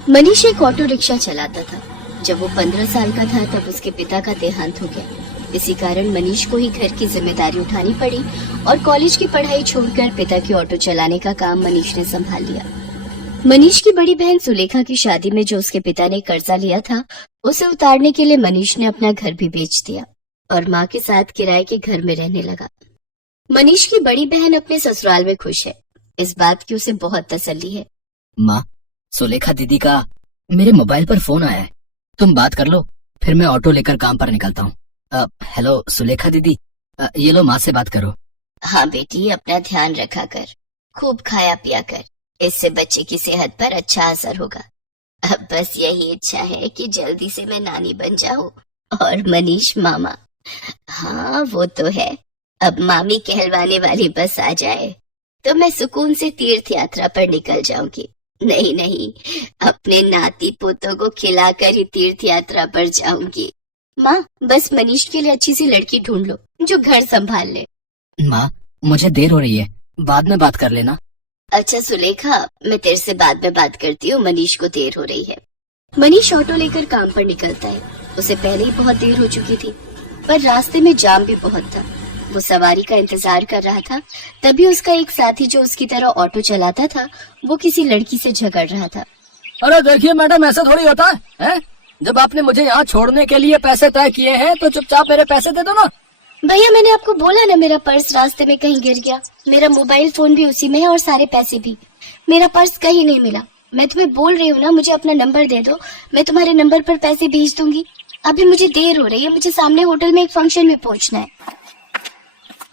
मनीष एक auto rickshaw चलाता था। जब वो 15 साल का था तब उसके पिता का देहांत हो गया। इसी कारण मनीष को ही घर की जिम्मेदारी उठानी पड़ी और कॉलेज की पढ़ाई छोड़कर पिता की ऑटो चलाने का काम मनीष ने संभाल लिया। मनीष की बड़ी बहन सुलेखा की शादी में जो उसके पिता ने कर्जा लिया था, उसे उतारने के लिए मनीष ने अपना घर भी बेच दिया और माँ के साथ किराए के घर में रहने लगा। मनीष की बड़ी बहन अपने ससुराल में खुश है। इस बात की उसे बहुत तसल्ली है। माँ, सुलेखा दीदी का मेरे मोबाइल पर फोन आया है, तुम बात कर लो, फिर मैं ऑटो लेकर काम पर निकलता हूँ। हेलो सुलेखा दीदी, ये लो माँ से बात करो। हाँ बेटी, अपना ध्यान रखा कर, खूब खाया पिया कर, इससे बच्चे की सेहत पर अच्छा असर होगा। अब बस यही इच्छा है कि जल्दी से मैं नानी बन जाऊं और मनीष मामा। हाँ वो तो है, अब मामी कहलवाने वाली बस आ जाए तो मैं सुकून से तीर्थ यात्रा पर निकल जाऊंगी। नहीं नहीं, अपने नाती पोतों को खिलाकर ही तीर्थ यात्रा पर जाऊंगी। माँ, बस मनीष के लिए अच्छी सी लड़की ढूंढ लो जो घर संभाल ले। माँ, मुझे देर हो रही है, बाद में बात कर लेना। अच्छा सुलेखा, मैं तेरे से बाद में बात करती हूँ, मनीष को देर हो रही है। मनीष ऑटो लेकर काम पर निकलता है। उसे पहले ही बहुत देर हो चुकी थी, पर रास्ते में जाम भी बहुत था। वो सवारी का इंतजार कर रहा था, तभी उसका एक साथी जो उसकी तरह ऑटो चलाता था, वो किसी लड़की से झगड़ रहा था। अरे देखिए मैडम, ऐसा थोड़ी होता है? जब आपने मुझे यहाँ छोड़ने के लिए पैसे तय किए हैं तो चुपचाप मेरे पैसे दे दो ना। भैया, मैंने आपको बोला ना, मेरा पर्स रास्ते में कहीं गिर गया। मेरा मोबाइल फोन भी उसी में है और सारे पैसे भी। मेरा पर्स कहीं नहीं मिला। मैं तुम्हें बोल रही हूँ ना, मुझे अपना नंबर दे दो, मैं तुम्हारे नंबर पर पैसे भेज दूंगी। अभी मुझे देर हो रही है, मुझे सामने होटल में एक फंक्शन में पहुँचना है।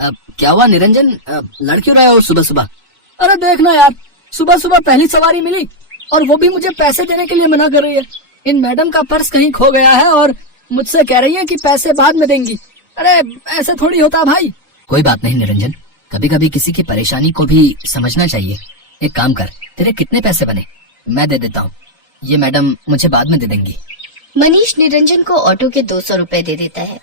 क्या हुआ निरंजन, लड़ क्यों रहे हो सुबह सुबह? अरे देखना यार, सुबह सुबह पहली सवारी मिली और वो भी मुझे पैसे देने के लिए मना कर रही है। इन मैडम का पर्स कहीं खो गया है और मुझसे कह रही है कि पैसे बाद में देंगी। अरे ऐसे थोड़ी होता भाई। कोई बात नहीं निरंजन, कभी कभी किसी की परेशानी को भी समझना चाहिए। एक काम कर, तेरे कितने पैसे बने मैं दे देता हूँ, ये मैडम मुझे बाद में दे देंगी। मनीष निरंजन को ऑटो के 200 रुपए दे देता है।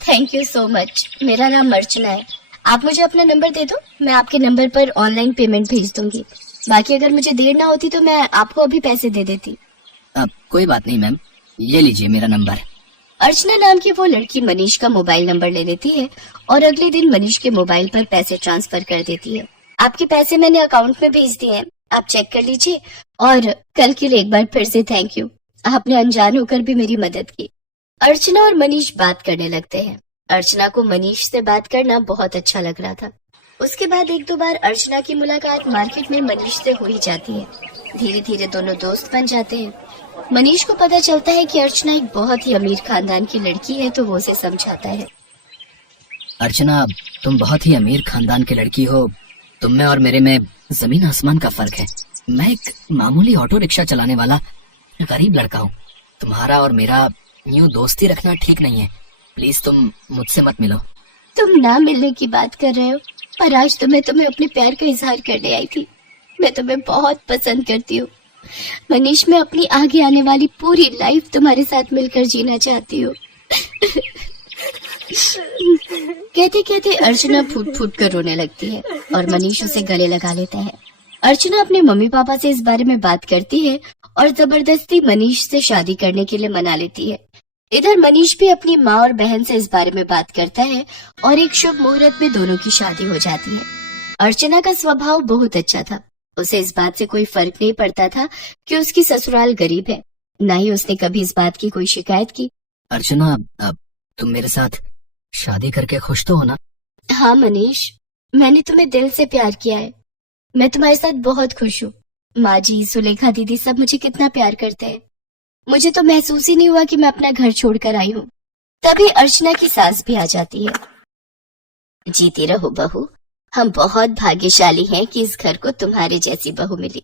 Thank you so much. मेरा नाम अर्चना है, आप मुझे अपना नंबर दे दो, मैं आपके नंबर पर ऑनलाइन पेमेंट भेज दूंगी। बाकी अगर मुझे देर ना होती तो मैं आपको अभी पैसे दे देती। कोई बात नहीं मैम, ये लीजिए मेरा नंबर। अर्चना नाम की वो लड़की मनीष का मोबाइल नंबर ले लेती है और अगले दिन मनीष के मोबाइल पर पैसे ट्रांसफर कर देती है। आपके पैसे मैंने अकाउंट में भेज दिए हैं, आप चेक कर लीजिए। और कल के लिए एक बार फिर से थैंक यू, आपने अनजान होकर भी मेरी मदद की। अर्चना और मनीष बात करने लगते हैं। अर्चना को मनीष से बात करना बहुत अच्छा लग रहा था। उसके बाद एक दो बार अर्चना की मुलाकात मार्केट में मनीष से हो ही जाती है। धीरे धीरे दोनों दोस्त बन जाते हैं। मनीष को पता चलता है कि अर्चना एक बहुत ही अमीर खानदान की लड़की है, तो वो उसे समझाता है। अर्चना, तुम बहुत ही अमीर खानदान की लड़की हो, तुम में और मेरे में जमीन आसमान का फर्क है। मैं एक मामूली ऑटो रिक्शा चलाने वाला गरीब लड़का हूँ। तुम्हारा और मेरा यूं दोस्ती रखना ठीक नहीं है, प्लीज तुम मुझसे मत मिलो। तुम ना मिलने की बात कर रहे हो, और आज तो मैं तुम्हें अपने प्यार का इजहार करने आई थी। मैं तुम्हें बहुत पसंद करती हूँ मनीष, मैं अपनी आगे आने वाली पूरी लाइफ तुम्हारे साथ मिलकर जीना चाहती हूँ। कहते कहते अर्चना फूट फूट कर रोने लगती है और मनीष उसे गले लगा लेता है। अर्चना अपने मम्मी पापा से इस बारे में बात करती है और जबरदस्ती मनीष से शादी करने के लिए मना लेती है। इधर मनीष भी अपनी माँ और बहन से इस बारे में बात करता है और एक शुभ मुहूर्त में दोनों की शादी हो जाती है। अर्चना का स्वभाव बहुत अच्छा था। उसे इस बात से कोई फर्क नहीं पड़ता था कि उसकी ससुराल गरीब है। न ही उसने कभी इस बात की कोई शिकायत की। अर्चना, तुम मेरे साथ शादी करके खुश तो हो ना? हाँ मनीष, मैंने तुम्हें दिल से प्यार किया है। मैं तुम्हारे साथ बहुत खुश हूँ। माँ जी, सुलेखा दीदी सब मुझे कितना प्यार करते हैं। मुझे तो महसूस ही नहीं हुआ कि मैं अपना घर छोड़कर आई हूँ। तभी अर्चना की सास भी आ जाती है। जीती रहो बहू, हम बहुत भाग्यशाली हैं कि इस घर को तुम्हारे जैसी बहू मिली।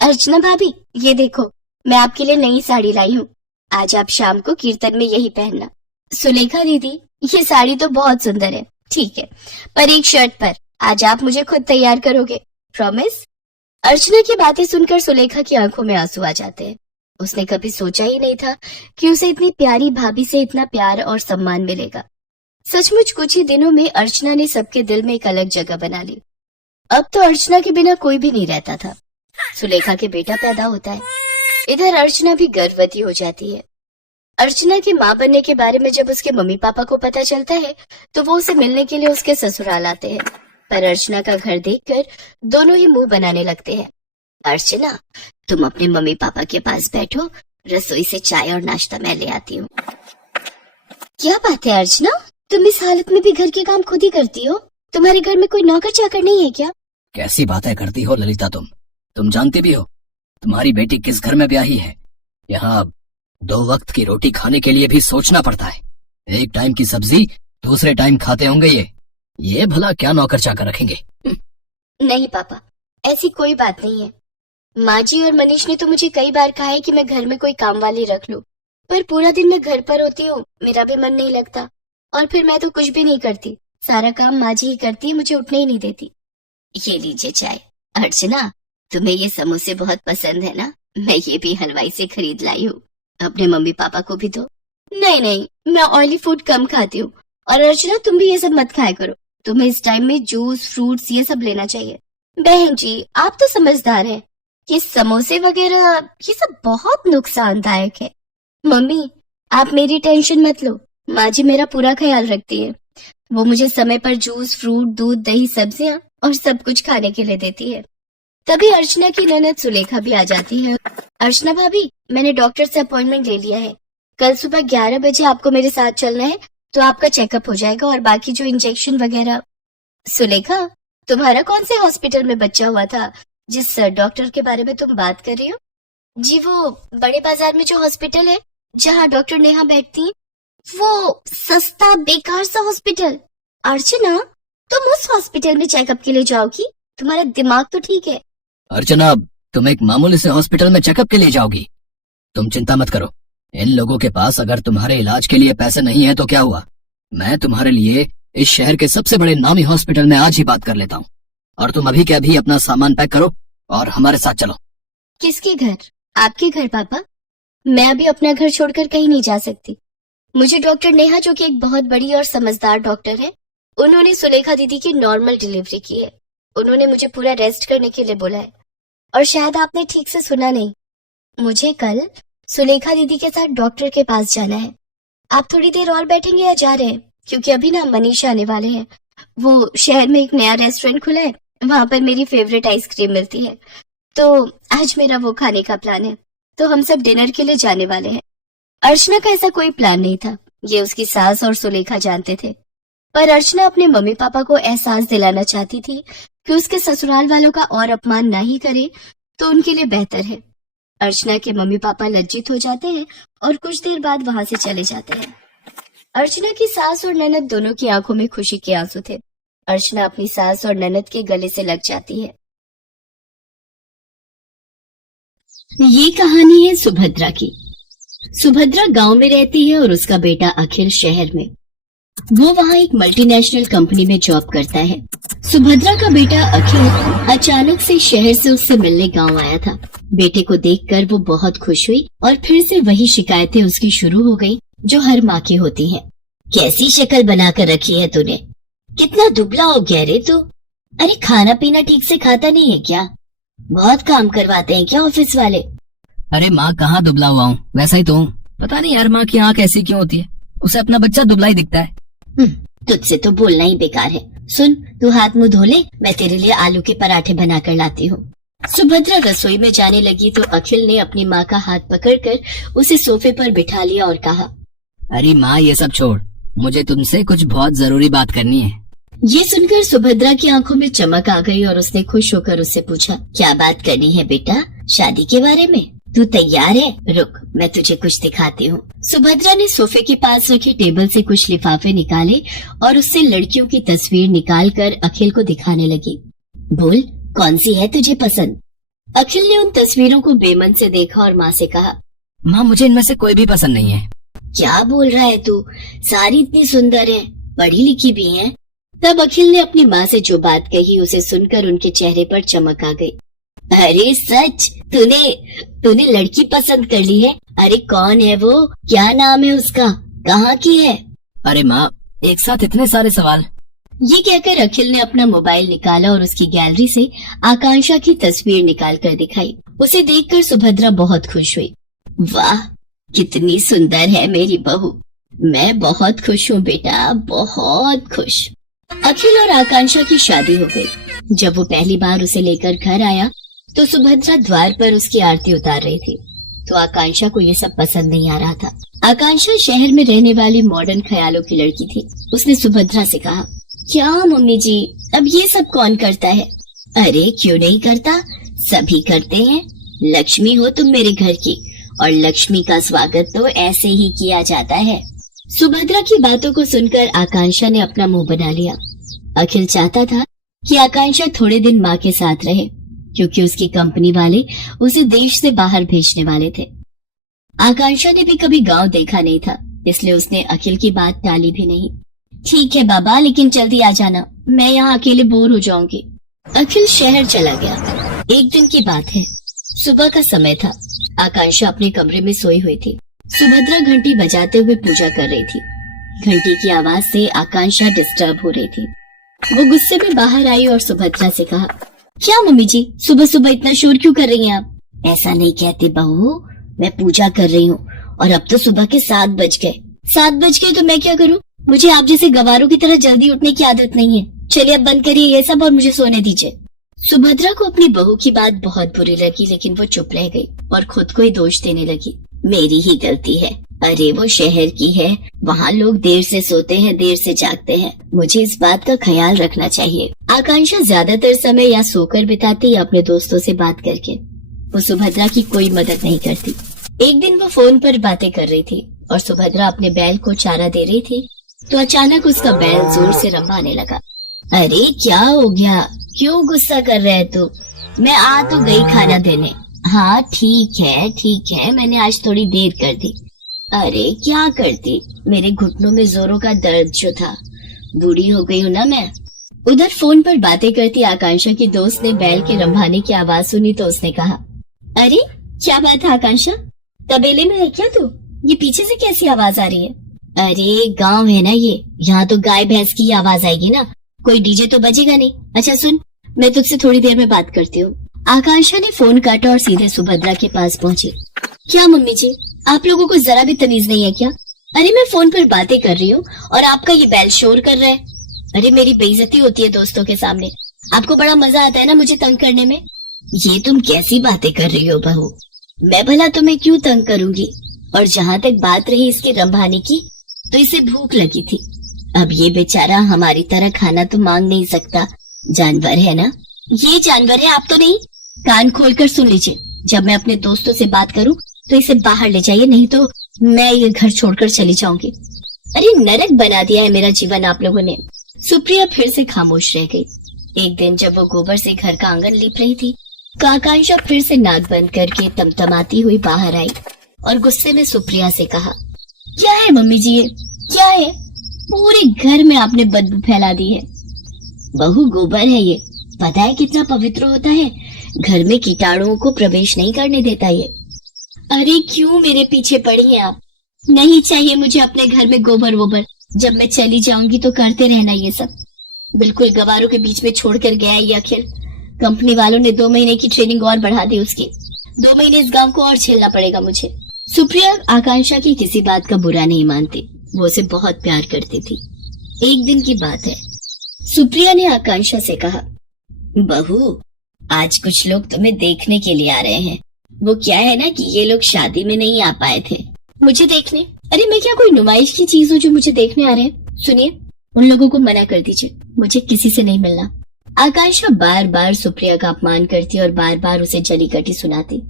अर्चना भाभी, ये देखो, मैं आपके लिए नई साड़ी लाई हूँ। आज आप शाम को कीर्तन में यही पहनना। सुलेखा दीदी, ये साड़ी तो बहुत सुंदर है, ठीक है, पर एक शर्त पर। आज आप मुझे खुद तैयार करोगे, प्रॉमिस? अर्चना की बातें सुनकर सुलेखा की आंखों में आंसू आ जाते हैं। उसने कभी सोचा ही नहीं था कि उसे इतनी प्यारी भाभी से इतना प्यार और सम्मान मिलेगा। सचमुच कुछ ही दिनों में अर्चना ने सबके दिल में एक अलग जगह बना ली। अब तो अर्चना के बिना कोई भी नहीं रहता था। सुलेखा के बेटा पैदा होता है। इधर अर्चना भी गर्भवती हो जाती है। अर्चना की माँ बनने के बारे में जब उसके मम्मी पापा को पता चलता है तो वो उसे मिलने के लिए उसके ससुराल आते हैं, पर अर्चना का घर देखकर दोनों ही मुंह बनाने लगते हैं। अर्चना, तुम अपने मम्मी पापा के पास बैठो, रसोई से चाय और नाश्ता मैं ले आती हूँ। क्या बात है अर्चना, तुम इस हालत में भी घर के काम खुद ही करती हो? तुम्हारे घर में कोई नौकर चाकर नहीं है क्या? कैसी बातें करती हो ललिता तुम जानती भी हो तुम्हारी बेटी किस घर में ब्याही है। यहाँ 2 वक्त की रोटी खाने के लिए भी सोचना पड़ता है। एक टाइम की सब्जी दूसरे टाइम खाते होंगे ये भला क्या नौकर चाकर रखेंगे? नहीं पापा, ऐसी कोई बात नहीं है। माँ जी और मनीष ने तो मुझे कई बार कहा है कि मैं घर में कोई काम वाली रख लूं, पर पूरा दिन मैं घर पर होती हूँ, मेरा भी मन नहीं लगता, और फिर मैं तो कुछ भी नहीं करती, सारा काम माँ जी ही करती है, मुझे उठने ही नहीं देती। ये लीजिए चाय। अर्चना, तुम्हें ये समोसे बहुत पसंद है ना? मैं ये भी हलवाई से खरीद लाई हूँ, अपने मम्मी पापा को भी दो। नहीं, मैं ऑयली फूड कम खाती हूँ। और अर्चना, तुम भी ये सब मत खाया करो, तुम्हें इस टाइम में जूस फ्रूट्स ये सब लेना चाहिए। बहन जी, आप तो समझदार हैं, ये समोसे वगैरह ये सब बहुत नुकसानदायक है। मम्मी, आप मेरी टेंशन मत लो, माँ जी मेरा पूरा ख्याल रखती है। वो मुझे समय पर जूस फ्रूट दूध दही सब्जियां और सब कुछ खाने के लिए देती है। तभी अर्चना की ननद सुलेखा भी आ जाती है। अर्चना भाभी, मैंने डॉक्टर से अपॉइंटमेंट ले लिया है, कल सुबह 11 बजे आपको मेरे साथ चलना है, तो आपका चेकअप हो जाएगा और बाकी जो इंजेक्शन वगैरह। सुलेखा, तुम्हारा कौन से हॉस्पिटल में बच्चा हुआ था जिस डॉक्टर के बारे में तुम बात कर रही हो? जी, वो बड़े बाजार में जो हॉस्पिटल है जहाँ डॉक्टर नेहा बैठती, वो सस्ता बेकार सा हॉस्पिटल। अर्चना, तुम उस हॉस्पिटल में चेकअप के लिए जाओगी? तुम्हारा दिमाग तो ठीक है। अर्चना, तुम एक मामूली से हॉस्पिटल में चेकअप के लिए जाओगी? तुम चिंता मत करो, इन लोगों के पास अगर तुम्हारे इलाज के लिए पैसे नहीं है तो क्या हुआ, मैं तुम्हारे लिए इस शहर के सबसे बड़े नामी हॉस्पिटल में आज ही बात कर लेता हूँ। और तुम अभी के अभी अपना सामान पैक करो और हमारे साथ चलो। किसके घर? आपके घर पापा? मैं अभी अपना घर छोड़कर कहीं नहीं जा सकती। मुझे डॉक्टर नेहा, जो कि एक बहुत बड़ी और समझदार डॉक्टर है, उन्होंने सुलेखा दीदी की नॉर्मल डिलीवरी की है। उन्होंने मुझे पूरा रेस्ट करने के लिए बोला है। और शायद आपने ठीक से सुना नहीं, मुझे कल सुलेखा दीदी के साथ डॉक्टर के पास जाना है। आप थोड़ी देर और बैठेंगे या जा रहे हैं? क्योंकि अभी ना मनीष आने वाले हैं। वो शहर में एक नया रेस्टोरेंट खुला है, वहां पर मेरी फेवरेट आइसक्रीम मिलती है, तो आज मेरा वो खाने का प्लान है, तो हम सब डिनर के लिए जाने वाले हैं। अर्चना का ऐसा कोई प्लान नहीं था, ये उसकी सास और सुलेखा जानते थे, पर अर्चना अपने मम्मी पापा को एहसास दिलाना चाहती थी कि उसके ससुराल वालों का और अपमान ना ही करे तो उनके लिए बेहतर है। अर्चना के मम्मी पापा लज्जित हो जाते हैं और कुछ देर बाद वहां से चले जाते हैं। अर्चना की सास और ननद दोनों की आंखों में खुशी के आंसू थे। अर्चना अपनी सास और ननद के गले से लग जाती है। ये कहानी है सुभद्रा की। सुभद्रा गांव में रहती है और उसका बेटा अखिल शहर में। वो वहाँ एक मल्टीनेशनल कंपनी में जॉब करता है। सुभद्रा का बेटा अखिल अचानक से शहर से उससे मिलने गांव आया था। बेटे को देखकर वो बहुत खुश हुई और फिर से वही शिकायतें उसकी शुरू हो गई जो हर माँ की होती हैं। कैसी शक्ल बनाकर रखी है तूने? कितना दुबला हो गया रे तू? अरे खाना पीना ठीक से खाता नहीं है क्या? बहुत काम करवाते हैं क्या ऑफिस वाले? अरे माँ, कहाँ दुबला हुआ हूँ, वैसा ही तो हूँ। पता नहीं यार माँ की आँख ऐसी क्यों होती है, उसे अपना बच्चा दुबला ही दिखता है। तुझसे तो बोलना ही बेकार है। सुन, तू हाथ मुंह धो ले, मैं तेरे लिए आलू के पराठे बनाकर लाती हूँ। सुभद्रा रसोई में जाने लगी तो अखिल ने अपनी माँ का हाथ पकड़कर उसे सोफे पर बिठा लिया और कहा, अरे माँ, ये सब छोड़, मुझे तुमसे कुछ बहुत जरूरी बात करनी है। ये सुनकर सुभद्रा की आंखों में चमक आ गई और उसने खुश होकर उससे पूछा, क्या बात करनी है बेटा? शादी के बारे में? तू तैयार है? रुक, मैं तुझे कुछ दिखाती हूँ। सुभद्रा ने सोफे के पास रखी टेबल से कुछ लिफाफे निकाले और उससे लड़कियों की तस्वीर निकालकर अखिल को दिखाने लगी। बोल, कौन सी है तुझे पसंद? अखिल ने उन तस्वीरों को बेमन से देखा और माँ से कहा, माँ, मुझे इनमें से कोई भी पसंद नहीं है। क्या बोल रहा है तू? सारी इतनी सुंदर है, पढ़ी लिखी भी है। तब अखिल ने अपनी माँ से जो बात कही उसे सुनकर उनके चेहरे पर चमक आ गई। अरे सच, तूने लड़की पसंद कर ली है? अरे कौन है वो? क्या नाम है उसका? कहाँ की है? अरे माँ, एक साथ इतने सारे सवाल, ये कहकर अखिल ने अपना मोबाइल निकाला और उसकी गैलरी से आकांक्षा की तस्वीर निकाल कर दिखाई। उसे देखकर सुभद्रा बहुत खुश हुई। वाह, कितनी सुंदर है मेरी बहू। मैं बहुत खुश हूँ बेटा, बहुत खुश। अखिल और आकांक्षा की शादी हो गई। जब वो पहली बार उसे लेकर घर आया तो सुभद्रा द्वार पर उसकी आरती उतार रही थी, तो आकांक्षा को ये सब पसंद नहीं आ रहा था। आकांक्षा शहर में रहने वाली मॉडर्न ख्यालों की लड़की थी। उसने सुभद्रा से कहा, क्या मम्मी जी, अब ये सब कौन करता है? अरे क्यों नहीं करता, सभी करते हैं। लक्ष्मी हो तुम मेरे घर की, और लक्ष्मी का स्वागत तो ऐसे ही किया जाता है। सुभद्रा की बातों को सुनकर आकांक्षा ने अपना मुंह बना लिया। अखिल चाहता था कि आकांक्षा थोड़े दिन माँ के साथ रहे, क्योंकि उसकी कंपनी वाले उसे देश से बाहर भेजने वाले थे। आकांक्षा ने भी कभी गांव देखा नहीं था, इसलिए उसने अखिल की बात टाली भी नहीं। ठीक है बाबा, लेकिन जल्दी आ जाना, मैं यहाँ अकेले बोर हो जाऊंगी। अखिल शहर चला गया। एक दिन की बात है, सुबह का समय था। आकांक्षा अपने कमरे में सोई हुई थी। सुभद्रा घंटी बजाते हुए पूजा कर रही थी। घंटी की आवाज से आकांक्षा डिस्टर्ब हो रही थी। वो गुस्से में बाहर आई और सुभद्रा से कहा, क्या मम्मी जी, सुबह सुबह इतना शोर क्यों कर रही हैं आप? ऐसा नहीं कहते बहू, मैं पूजा कर रही हूँ और अब तो सुबह के 7 बज गए। 7 बज गए तो मैं क्या करूँ? मुझे आप जैसे गवारों की तरह जल्दी उठने की आदत नहीं है। चलिए अब बंद करिए ये सब और मुझे सोने दीजिए। सुभद्रा को अपनी बहू की बात बहुत बुरी लगी, लेकिन वो चुप रह गई और खुद को ही दोष देने लगी। मेरी ही गलती है। अरे वो शहर की है, वहाँ लोग देर से सोते हैं, देर से जागते हैं। मुझे इस बात का ख्याल रखना चाहिए। आकांक्षा ज्यादातर समय या सोकर बिताती या अपने दोस्तों से बात करके। वो सुभद्रा की कोई मदद नहीं करती। एक दिन वो फोन पर बातें कर रही थी और सुभद्रा अपने बैल को चारा दे रही थी, तो अचानक उसका बैल जोर से रंभाने लगा। अरे क्या हो गया, क्यों गुस्सा कर रहे है तू? मैं आ तो गई खाना देने। हाँ ठीक है, मैंने आज थोड़ी देर कर दी। अरे क्या करती, मेरे घुटनों में जोरों का दर्द जो था। बूढ़ी हो गई हूँ ना मैं। उधर फोन पर बातें करती आकांक्षा की दोस्त ने बैल के रंभाने की आवाज सुनी तो उसने कहा, अरे क्या बात है आकांक्षा, तबेले में है क्या तू? ये पीछे से कैसी आवाज आ रही है? अरे गांव है ना ये, यहाँ तो गाय भैंस की आवाज आएगी ना, कोई डीजे तो बजेगा नहीं। अच्छा सुन, मैं तुझसे थोड़ी देर में बात करती हूँ। आकांक्षा ने फोन काटा और सीधे सुभद्रा के पास पहुंची। क्या मम्मी जी, आप लोगों को जरा भी तमीज नहीं है क्या? अरे मैं फोन पर बातें कर रही हूँ और आपका ये बैल शोर कर रहा है। अरे मेरी बेइज्जती होती है दोस्तों के सामने, आपको बड़ा मजा आता है ना मुझे तंग करने में। ये तुम कैसी बातें कर रही हो बहू, मैं भला तुम्हें क्यों तंग करूंगी? और जहाँ तक बात रही इसके रंभाने की, तो इसे भूख लगी थी। अब ये बेचारा हमारी तरह खाना तो मांग नहीं सकता, जानवर है ना। ये जानवर है, आप तो नहीं। कान खोलकर सुन लीजिए, जब मैं अपने दोस्तों से बात करूं तो इसे बाहर ले जाइए, नहीं तो मैं ये घर छोड़कर चली जाऊंगी। अरे नरक बना दिया है मेरा जीवन आप लोगों ने। सुप्रिया फिर से खामोश रह गई। एक दिन जब वो गोबर से घर का आंगन लीप रही थी तो आकांक्षा फिर से नाक बंद करके तमतमाती हुई बाहर आई और गुस्से में सुप्रिया से कहा, क्या है मम्मी जी ये क्या है? पूरे घर में आपने बदबू फैला दी है। बहू गोबर है ये, पता है कितना पवित्र होता है, घर में कीटाणुओं को प्रवेश नहीं करने देता ये। अरे क्यों मेरे पीछे पड़ी हैं आप? नहीं चाहिए मुझे अपने घर में गोबर वोबर, जब मैं चली जाऊंगी तो करते रहना ये सब। बिल्कुल गवारों के बीच में छोड़कर गया ये अखिल। कंपनी वालों ने 2 महीने की ट्रेनिंग और बढ़ा दी उसकी। 2 महीने इस गांव को और झेलना पड़ेगा मुझे। सुप्रिया आकांक्षा की किसी बात का बुरा नहीं मानती, वो उसे बहुत प्यार करती थी। एक दिन की बात है, सुप्रिया ने आकांक्षा से कहा, बहू आज कुछ लोग तुम्हें देखने के लिए आ रहे हैं। वो क्या है ना कि ये लोग शादी में नहीं आ पाए थे मुझे देखने। अरे मैं क्या कोई नुमाइश की चीज हूँ जो मुझे देखने आ रहे हैं? सुनिए, उन लोगों को मना कर दीजिए, मुझे किसी से नहीं मिलना। आकांक्षा बार बार सुप्रिया का अपमान करती और बार बार उसे जली कटी सुनाती,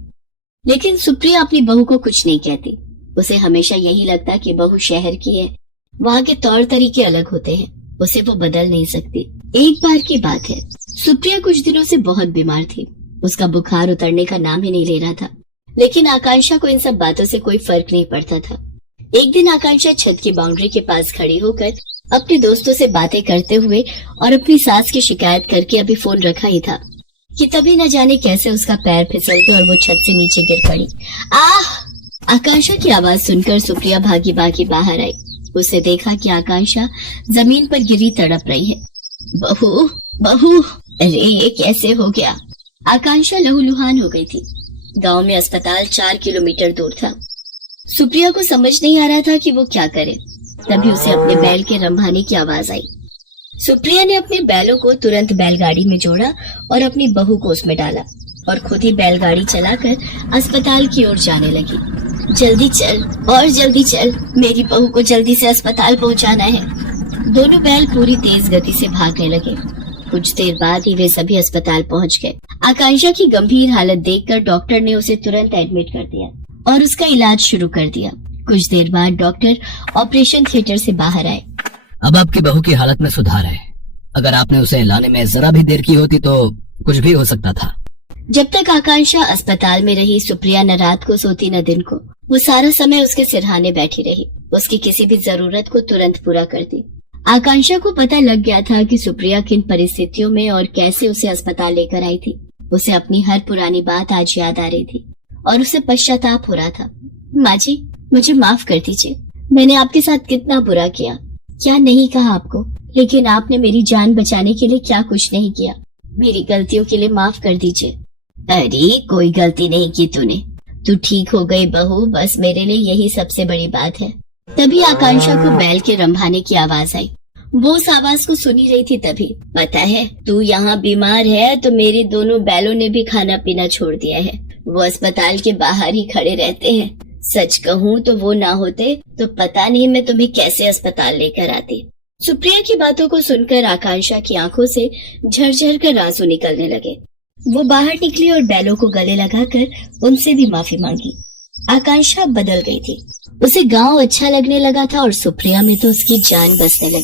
लेकिन सुप्रिया अपनी बहू को कुछ नहीं कहती। उसे हमेशा यही लगता कि बहू शहर की है, वहाँ के तौर तरीके अलग होते हैं, उसे वो बदल नहीं सकती। एक बार की बात है, सुप्रिया कुछ दिनों से बहुत बीमार थी। उसका बुखार उतरने का नाम ही नहीं ले रहा था, लेकिन आकांक्षा को इन सब बातों से कोई फर्क नहीं पड़ता था। एक दिन आकांक्षा छत की बाउंड्री के पास खड़ी होकर अपने दोस्तों से बातें करते हुए और अपनी सास की शिकायत करके अभी फोन रखा ही था कि तभी न जाने कैसे उसका पैर फिसल के और वो छत से नीचे गिर पड़ी। आह! आकांक्षा की आवाज सुनकर सुप्रिया भागी भागी बाहर आई। उसने देखा कि आकांक्षा जमीन पर गिरी तड़प रही है। बहू बहू, अरे ये कैसे हो गया? आकांक्षा लहूलुहान हो गई थी। गांव में अस्पताल 4 किलोमीटर दूर था। सुप्रिया को समझ नहीं आ रहा था कि वो क्या करे। तभी उसे अपने बैल के रंभाने की आवाज आई। सुप्रिया ने अपने बैलों को तुरंत बैलगाड़ी में जोड़ा और अपनी बहू को उसमें डाला और खुद ही बैलगाड़ी चलाकर अस्पताल की ओर जाने लगी। जल्दी चल और जल्दी चल, मेरी बहू को जल्दी से अस्पताल पहुंचाना है। दोनों बैल पूरी तेज गति से भागने लगे। कुछ देर बाद ही वे सभी अस्पताल पहुंच गए। आकांक्षा की गंभीर हालत देखकर डॉक्टर ने उसे तुरंत एडमिट कर दिया और उसका इलाज शुरू कर दिया। कुछ देर बाद डॉक्टर ऑपरेशन थिएटर से बाहर आए। अब आपकी बहू की हालत में सुधार है। अगर आपने उसे लाने में जरा भी देर की होती तो कुछ भी हो सकता था। जब तक आकांक्षा अस्पताल में रही, सुप्रिया न रात को सोती न दिन को। वो सारा समय उसके सिरहाने बैठी रही, उसकी किसी भी जरूरत को तुरंत पूरा करती। आकांक्षा को पता लग गया था कि सुप्रिया किन परिस्थितियों में और कैसे उसे अस्पताल लेकर आई थी। उसे अपनी हर पुरानी बात आज याद आ रही थी और उसे पश्चाताप हो रहा था। माँ जी, मुझे माफ कर दीजिए। मैंने आपके साथ कितना बुरा किया, क्या नहीं कहा आपको, लेकिन आपने मेरी जान बचाने के लिए क्या कुछ नहीं किया। मेरी गलतियों के लिए माफ कर दीजिए। अरे कोई गलती नहीं की तूने, तू ठीक हो गई बहू, बस मेरे लिए यही सबसे बड़ी बात है। तभी आकांक्षा को बैल के रंभाने की आवाज आई। वो उस आवाज को सुनी रही थी। तभी, पता है तू यहाँ बीमार है तो मेरे दोनों बैलों ने भी खाना पीना छोड़ दिया है। वो अस्पताल के बाहर ही खड़े रहते हैं। सच कहूँ तो वो ना होते तो पता नहीं मैं तुम्हें कैसे अस्पताल लेकर आती। सुप्रिया की बातों को सुनकर आकांक्षा की आंखों से झरझर कर आंसू निकलने लगे। वो बाहर निकली और बैलों को गले लगाकर उनसे भी माफी मांगी। आकांक्षा बदल गई थी। उसे गांव अच्छा लगने लगा था और सुप्रिया में तो उसकी जान बसने लगी।